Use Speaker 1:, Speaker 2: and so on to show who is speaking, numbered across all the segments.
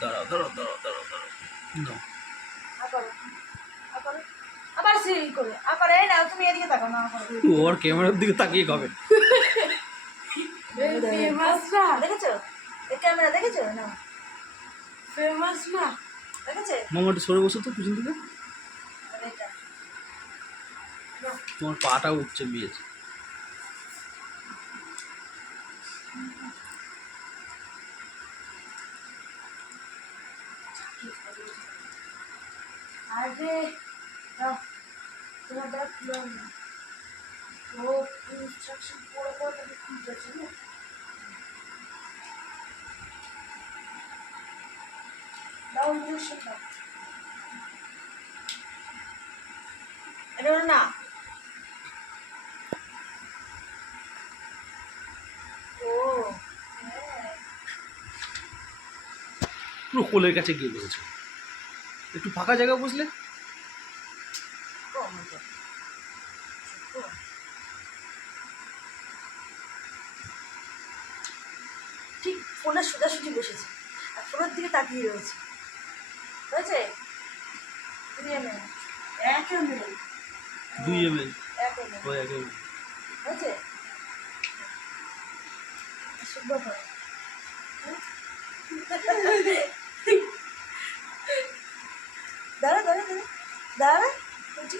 Speaker 1: দাঁড়াও দাঁড়াও দাঁড়াও দাঁড়াও দাঁড়াও।
Speaker 2: করো আবার সিঁড়ি করে আ করো এই নাও তুমি এদিকে তাকাও না
Speaker 1: ওর ক্যামেরার দিকে তাকিয়ে খাবে
Speaker 3: ফেমাস না?
Speaker 2: দেখেছ? এই ক্যামেরা দেখেছ? না
Speaker 3: ফেমাস না?
Speaker 2: দেখেছে?
Speaker 1: মামাটা সরে বসো তো পিছন দিকে। তোমার পাটা উঠছে বিয়েছে
Speaker 2: আরে তোমার ব্যাগ ও ইনস্ট্রাকশন পড়ে পড়ে তাকে খুলতেছে না? দাও এটা না ও হ্যাঁ
Speaker 1: পুরো কোলের কাছে গিয়ে বসেছে। একটু ফাঁকা জায়গা বসলে?
Speaker 2: ঠিক ফোনের সোজাসুজি বসেছে। আর ফোনের দিকে তাকিয়ে রয়েছে। হয়েছে? দুই এম এল এক এম এল
Speaker 1: দুই এম এল
Speaker 2: এক এম এল
Speaker 1: এক এম
Speaker 2: হয়েছে? শুদ্ধ করে দাঁড়া দাঁড়া দাঁড়া দাঁড়া মুখে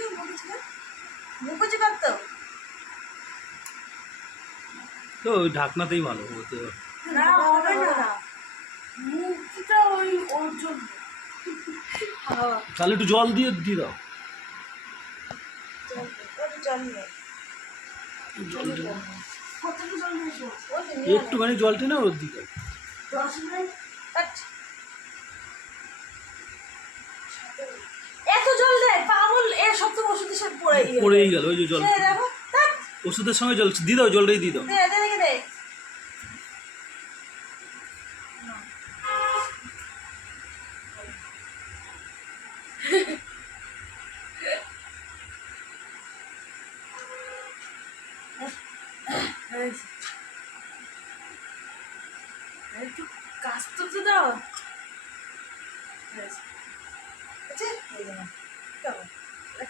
Speaker 2: মুখে
Speaker 1: তো ওই ঢাকনাতেই ভালো হতে
Speaker 3: না হবে না। মুখটা ওই ওর জন্য।
Speaker 1: তাহলে একটু জল দিয়ে দিয়ে দাও। একটুখানি জল টেনে ওর দিকে।
Speaker 3: দশ
Speaker 2: এত জল দেয় পাগল এ সব তো ওষুধ এসে পড়ে গিয়ে
Speaker 1: পড়েই গেল ওই যে জল ওষুধের সঙ্গে জল দিয়ে দাও জলটাই দিয়ে দাও
Speaker 3: একটু কাজ তো তো দাও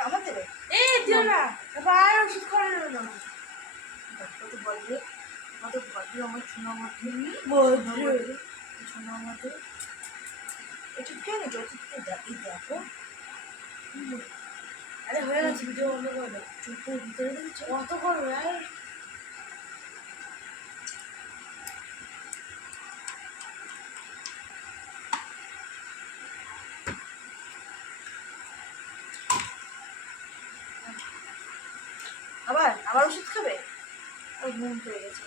Speaker 2: কামড় দেবে
Speaker 3: দিও না। বাইরে ওষুধ খাওয়া যাবে না।
Speaker 2: কত বলবে কত বলবে আমার সোনা মধ্যে
Speaker 3: বলবে।
Speaker 2: মধ্যে একটু কেন যতটুকু দেখি দেখো।
Speaker 3: আরে হয়ে গেছে ভিডিও বন্ধ করে দাও।
Speaker 2: চোখের ভিতরে
Speaker 3: কত করবে?
Speaker 2: আবার আবার ওষুধ খাবে? ওর ঘুম পেয়ে গেছে।